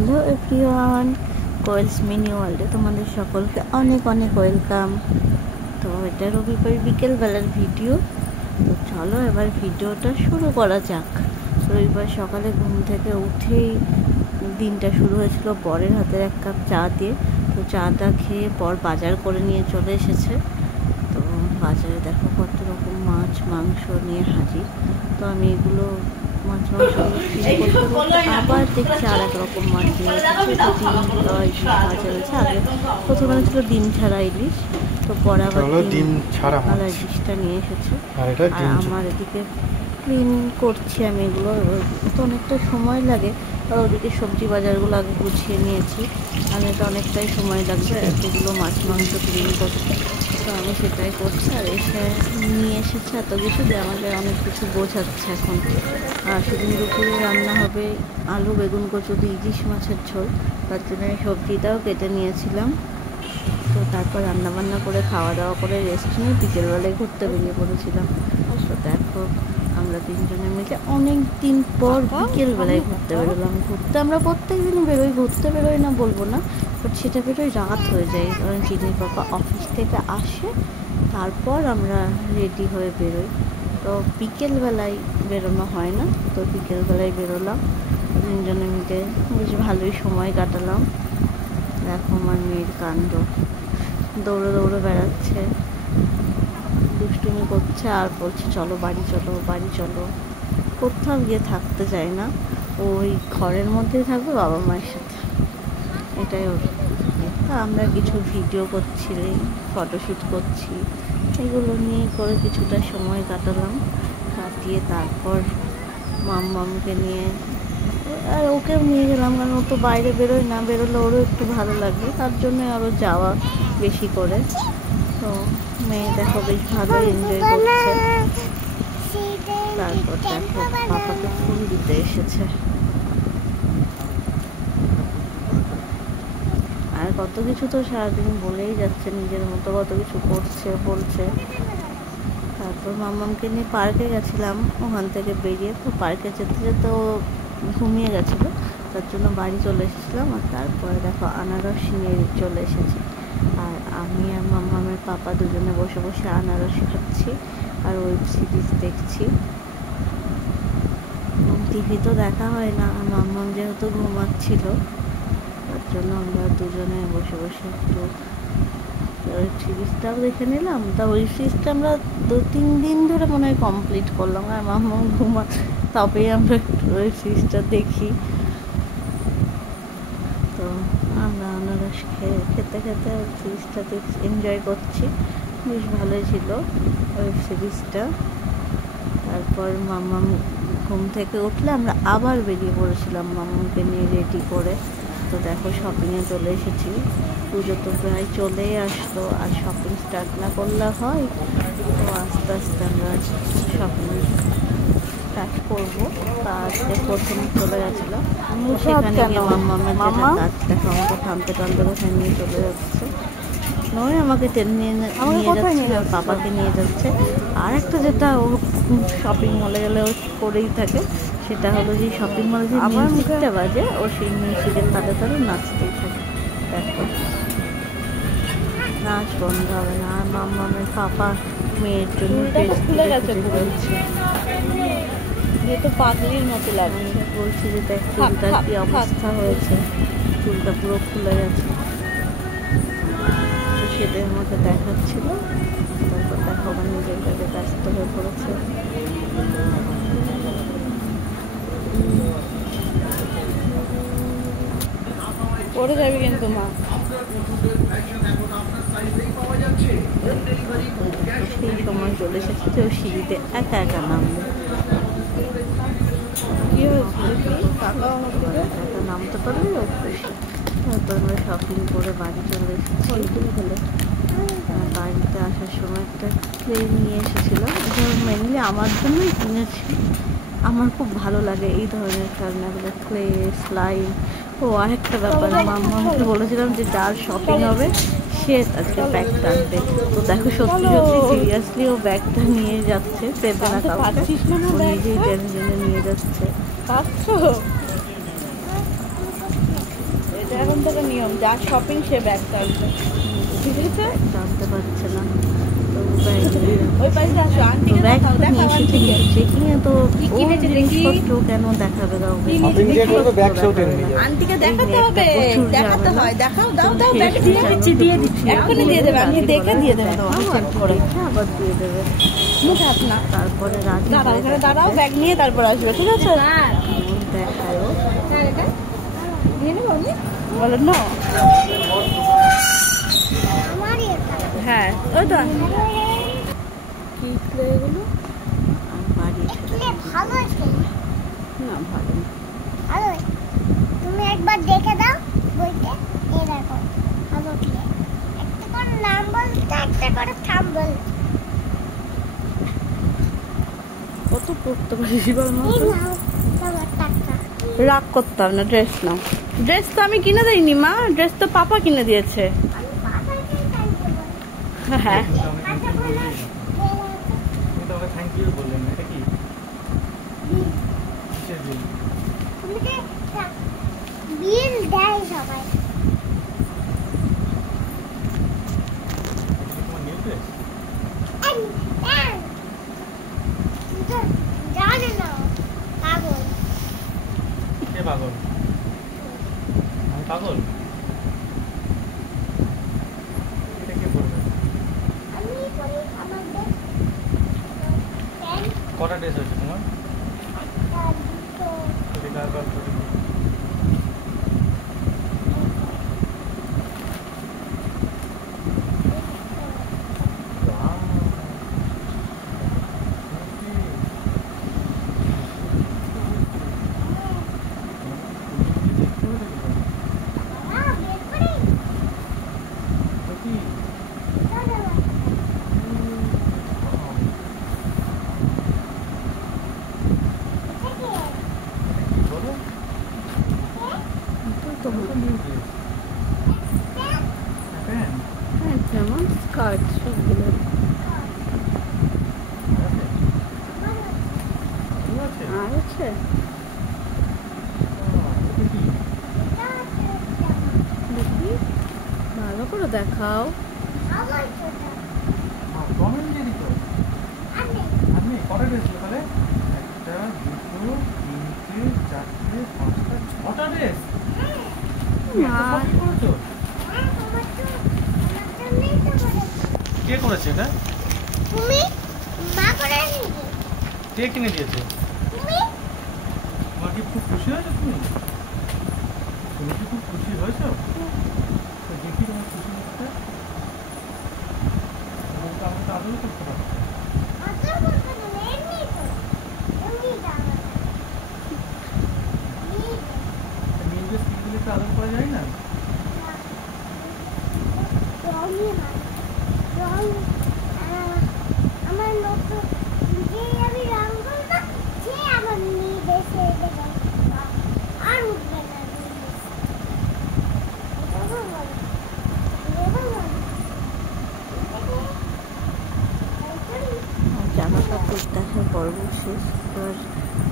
Hello everyone, কোয়েলস mini ওয়ার্ল্ডে তোমাদের সকলকে অনেক অনেক ওয়েলকাম। তো এটা রবিবার বিকেলবেলার ভিডিও। তো চলো এবার ভিডিওটা শুরু করা যাক। রবিবার সকালে ঘুম থেকে উঠেই দিনটা শুরু হয়েছিল বরের হাতের এক কাপ চা দিয়ে। তো চাটা খেয়ে বর বাজার করে নিয়ে চলে এসেছে। তো বাজারে দেখো কত রকম মাছ মাংস নিয়ে হাজির। তো আমি এগুলো মাছ মাংস করতে আবার দেখছি আর এক রকম মাছ নিয়ে এসেছে। তো ইলিশ মাছ এনেছে। আগে প্রথমে ছিল ডিম ছাড়া ইলিশ, তো পরে আবার ডিম ছাড়া ইলিশটা নিয়ে এসেছে। আর আমার এদিকে ক্লিন করছি আমি এগুলো, তো অনেকটা সময় লাগে। আর ওদিকে সবজি বাজারগুলো আগে গুছিয়ে নিয়েছি, আর এটা অনেকটাই সময় লাগবে এতগুলো মাছ মাংস ক্লিন করতে। তো আমি সেটাই করছি। আর এসে নিয়ে এসেছে এত কিছু যে আমাকে অনেক কিছু বোঝাচ্ছে এখন। আর সেদিন দুপুরে রান্না হবে আলু বেগুন কচু দিয়ে ইলিশ মাছের ঝোল, তার জন্য সবজিটাও কেটে নিয়েছিলাম। তো তারপর রান্নাবান্না করে খাওয়া দাওয়া করে রেস্ট নিয়ে বিকেলবেলায় ঘুরতে বেরিয়ে পড়েছিলাম। তো দেখো আমরা তিনজনে মিলে অনেক দিন পর বিকেলবেলায় ঘুরতে বেরোলাম। ঘুরতে আমরা প্রত্যেক দিন বেরোই, ঘুরতে বেরোই না বলবো না, বাট সেটা বেরোই রাত হয়ে যায়। কারণ চিনির পাপা অফিস থেকে আসে, তারপর আমরা রেডি হয়ে বেরোই। তো বিকেলবেলায় বেরোনো হয় না, তো বিকেলবেলায় বেরোলাম তিনজনে মিলে, বেশ ভালোই সময় কাটালাম। দেখো আমার মেয়ের কাণ্ড, দৌড়ে দৌড়ে বেড়াচ্ছে, দুষ্টুমি করছে আর বলছে চলো বাড়ি চলো বাড়ি চলো। কোথাও গিয়ে থাকতে চায় না, ওই ঘরের মধ্যেই থাকবে বাবা মায়ের সাথে, এটাই ওর। আমরা কিছু ভিডিও করছি, ফটোশ্যুট করছি, এগুলো নিয়ে করে কিছুটা সময় কাটিয়ে তারপর মামকে নিয়ে আর ওকেও নিয়ে গেলাম, কারণ ও তো বাইরে বেরোয় না, বেরোলে ওরও একটু ভালো লাগবে, তার জন্য আরও যাওয়া বেশি করে। তো মেয়ে দেখো বেশ ভালো এনজয় করছে। তারপর দেখো পাপাকে ফুল দিতে এসেছে। আর কত কিছু তো সারাদিন বলেই যাচ্ছে, নিজের মতো কত কিছু করছে বলছে। তারপর মাম্মামকে নিয়ে পার্কে গেছিলাম, ওখান থেকে বেরিয়ে তো পার্কে যেতে যেতে ও ঘুমিয়ে গেছিলো, তার জন্য বাড়ি চলে এসেছিলাম। আর তারপরে দেখো আনারস নিয়ে চলে এসেছি। আর আমি আর মাম্মামের পাপা দুজনে বসে বসে আনারস খাচ্ছি আর ওয়েব সিরিজ দেখছি। টিভি তো দেখা হয় না, আর মাম্মাম যেহেতু ঘুমাচ্ছিল তার জন্য আমরা দুজনে বসে বসে একটু ওয়েব সিরিজটাও দেখে নিলাম। তা ওয়েব সিরিজটা আমরা 2-3 দিন ধরে মনে হয় কমপ্লিট করলাম, আর মাম্মাম ঘুমা তবেই আমরা ওয়েব সিরিজটা দেখি। তো আমরা আনারস খেতে খেতে ওয়েব সিরিজটা এনজয় করছি, বেশ ভালোই ছিল ওয়েব সিরিজটা। তারপর মাম্মাম ঘুম থেকে উঠলে আমরা আবার বেরিয়ে পড়েছিলাম মাম্মামকে নিয়ে রেডি করে। তো দেখো শপিংয়ে চলে এসেছি, পুজো তো প্রায় চলেই আসলো, আর শপিং স্টার্ট না করলে হয়। তো আস্তে আস্তে আমরা শপিং স্টার্ট করবো। তা আজকে প্রথমে চলে গেছিলাম, সেখানে গিয়ে মাম্মামের যেটা কাজ দেখো আমাকে থামতে কোথায় নিয়ে চলে যাচ্ছে। নয় আমাকে টেনে নিয়ে যাচ্ছে, পাপাকে নিয়ে যাচ্ছে। আর একটা যেটা ও শপিং মলে গেলে ও করেই থাকে, সেটা হলো যে শপিং মলে যে মিউজিকটা বাজে, ও সেই মিউজিকের তালে তালে নাচতেই থাকে। দেখো নাচ বন্ধ হবে না। আর মাম্মামের পাপা মেয়ের জন্য খুলে গেছে, তো পাগলির মতো লাগছে, বলছি যে দেখ চুলটার কি অবস্থা হয়েছে, চুলটা পুরো খুলে গেছে। সেটাই আমাকে দেখাচ্ছিল। তারপর দেখো আমার নিজের কাছে ব্যস্ত হয়ে পড়েছে। পড়ে যাবে কিন্তু মা। সেই সময় চলে এসেছে যে ও সিঁড়িতে একা একা নামবে। কি হয়েছিল একা নামতে পারলে ও খুশি। তারপর আমরা শপিং করে বাড়ি চলে এসেছি। বাড়িতে আসার সময় একটা ক্লে নিয়ে এসেছিলাম, এটা মেনলি আমার জন্যই কিনেছি। আমার খুব ভালো লাগে এই ধরনের খেলনাগুলো, ক্লে স্লাইম। ও আরেকটা ব্যাপার, মাম্মাকে বলেছিলাম যে যার শপিং হবে সে আজকে ব্যাগটা আনবে। তো দেখো সত্যি সত্যি সিরিয়াসলি ও ব্যাগটা নিয়ে যাচ্ছে, দেবে না কাউকে, ও নিজেই টেনে টেনে নিয়ে যাচ্ছে। থেকে নিয়ম, যা শপিং সে ব্যাগ টানবে, ঠিক আছে? জানতে পারছে না ওই পাশে আসো, আন্টিকে দেখাও, দেখাও আন্টিকে চেকিংয়ে তো কি ওর কিনেছে দেখি। জিনিসপত্র কেন দেখাবে কাউকে? আন্টিকে দেখাতে হবে, দেখাতে হয়। দেখাও, দাও দাও, ব্যাগ দিয়ে দিচ্ছি, দিয়ে দিচ্ছি, এখনই দিয়ে দেবে, আন্টি দেখে দিয়ে দেবে তোমাকে চেক করে, আবার দিয়ে দেবে। মুখে হাত না। তারপরে রাজি দাঁড়াও, এখানে দাঁড়াও, ব্যাগ নিয়ে তারপর আসবে, ঠিক আছে? দেখায় ও। বলো না, হ্যাঁ ওই তো কি এগুলো বাড়ি ভালো আছে, না ভালো না। ভালো। তুমি একবার দেখে দাও বইতে, এই দেখো ভালো কি একটা করে নাম বলতে, একটা করে থাম বল। কত পড়তে পারিস বল না? এই নাও তোমার টাকা। রাগ করতাম না, ড্রেস নাও। ড্রেস তো আমি কিনে দেইনি মা, ড্রেস তো পাপা কিনে দিয়েছে। আমি বাবাকে টাইতে বল। হ্যাঁ আচ্ছা বলে তুমি যে বিল দেয় সবাই। জানে না পাগল। পাগল আমি পাগল, এটা কে বলবে? আমি করি আমাদের প্যান্ট কটা ড্রেস হয়েছে তোমার? আর দুটো এটা কার করি বের করে কি দাদা বলো? তোমার নিউ ড্রেস প্যান্ট যেমন স্কার্ট সবগুলো আছে আর আছে। দেখি ভালো করে দেখাও। আবার ছোট কমেন্ট দিয়ে দিত। আমি আপনি কটা ড্রেস তাহলে? একটা, দুটো, তিনটে, চারটে, পাঁচটা, ছটা ড্রেস করেছো? তোমার তো নেই তো করে কে করেছে এটা? তুমি মা করে নিবি কে কিনে দিয়েছে? তুমি তোমার কি খুব খুশি হয়েছো তুমি? তুমি কি খুব খুশি হয়েছো? তো দেখি তোমার খুশি হচ্ছে। আমাকে তো আদৌ করতে পারো। আদর করতে না এমনি তো এমনি দাও মেয়ে ড্রেস কিনে দিলে তো আদর করা যায় না? রঙই হয় রঙ আমার নতুন যে আমি রঙ করবো সে আমার নিয়ে দেশে দেবে আর উঠবে না জামা কাপড় দেখার পর্ব শেষ। এবার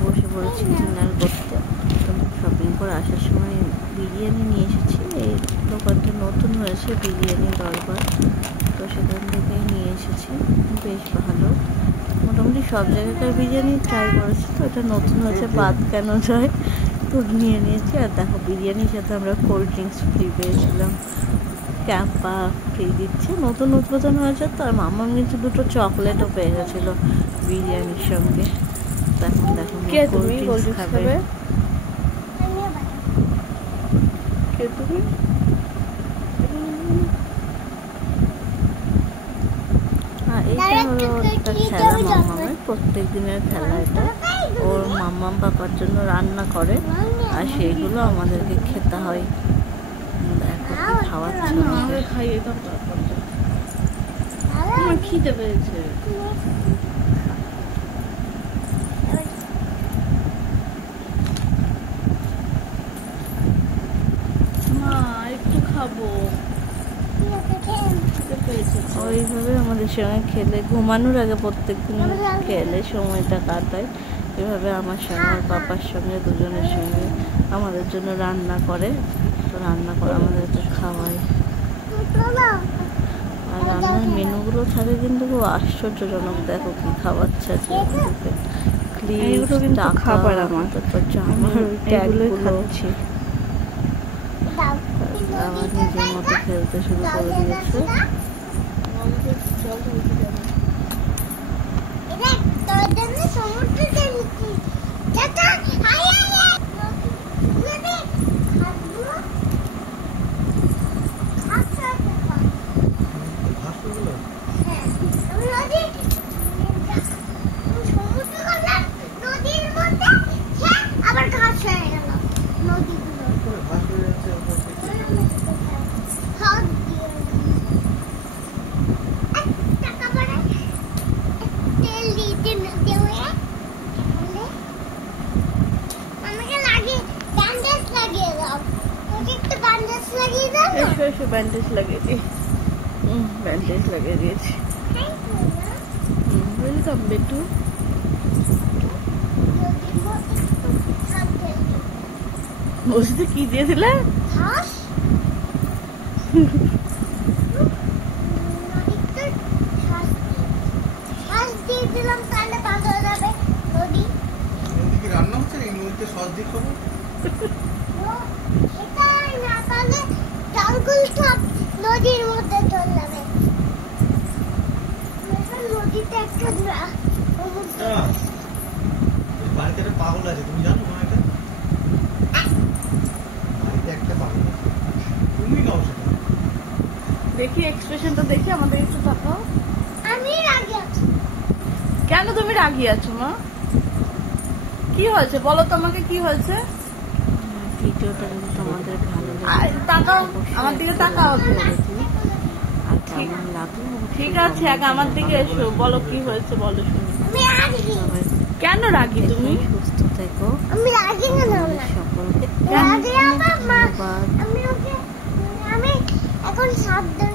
বসে পড়েছি ডিনার করতে। তো শপিং করে আসার সময় বিরিয়ানি নিয়ে এসেছি। এই দোকানটা নতুন হয়েছে, বিরিয়ানি দরবার, তো সেখান থেকেই নিয়ে এসেছি। বেশ ভালো, মোটামুটি সব জায়গাকার বিরিয়ানি ট্রাই করেছি, তো এটা নতুন হয়েছে, বাদ কেন যায়, তো নিয়ে নিয়েছি। আর দেখো বিরিয়ানির সাথে আমরা কোল্ড ড্রিঙ্কস ফ্রি পেয়েছিলাম, ক্যাম্পা ফ্রি দিচ্ছে, নতুন উদ্বোধন হয়েছে তো। আর মাম্মাম কিন্তু দুটো চকলেটও পেয়ে গেছিলো বিরিয়ানির সঙ্গে। তখন দেখো কে কোল্ড তুমি ড্রিঙ্কস বলছিস খাবে। খাবে? কে তুমি? হ্যাঁ, এটা হলো একটা খেলা মাম্মামের, প্রত্যেক দিনের খেলা এটা। ওর মাম্মাম পাপার জন্য রান্না করে আর সেইগুলো আমাদেরকে খেতে হয়। দেখো কি খাওয়াচ্ছে না, আমাকে। আমাকে খাইয়ে দাও তারপর তো। আমার খিদে পেয়েছে। মা একটু খাবো, খিদে পেয়েছে তো। ওইভাবে আমাদের সঙ্গে খেলে, ঘুমানোর আগে প্রত্যেকদিন খেলে সময়টা কাটায়। এভাবে আমার সঙ্গে ওর পাপার সঙ্গে দুজনের সঙ্গে আমাদের জন্য রান্না করে। তো রান্না করে আমাদেরকে খাওয়ায়। আর রান্নার মেনুগুলো থাকে কিন্তু খুব আশ্চর্যজনক। দেখো কি খাওয়াচ্ছে আজকে আমাদেরকে। এইগুলো কিন্তু খাবার আমার, তারপর জামার এগুলোই ট্যাগগুলো খাচ্ছি। আবার নিজের মতো খেলতে শুরু করে দিয়েছে। আবার ঘাস হয়ে গেল নদীগুলো। এসো এসো, ব্যান্ডেজ লাগিয়ে দিই। ব্যান্ডেজ লাগিয়ে দিয়েছি। ওয়েলকাম বেটু। বসতে কি দিয়েছিলে? তাহলে ভালো হয়ে যাবে নদী। নদীকে রান্না হচ্ছে নাকি? নদীতে সস দিয়ে খাবো? এটাই না, তাহলে জঙ্গল সব নদীর মধ্যে চলে যাবে। নদীতে একটা বাড়িতে একটা পাগল আছে, তুমি জানো মা? এটা বাড়িতে একটা পাগল আছে, তুমি নাও সেটা। দেখি এক্সপ্রেশনটা দেখি, আমাদের একটু তাকাও। আমি রাগে আছি। কেন তুমি রাগি আছো মা? কি হয়েছে বলো তো আমাকে, কি হয়েছে? ভিডিওটা যদি তোমাদের ভালো আর লাগে তাকাও, আমার দিকে তাকাও। আর কেমন লাগলো ঠিক আছে, আগে আমার দিকে এসো, বলো কি হয়েছে বলো শুনি। আমি রাগি। কেন রাগি তুমি? সুস্থ থেকো। আমি রাগি না সকলকে রাগি আমার মা। ধন্যবাদ। আমি এখন সাবধান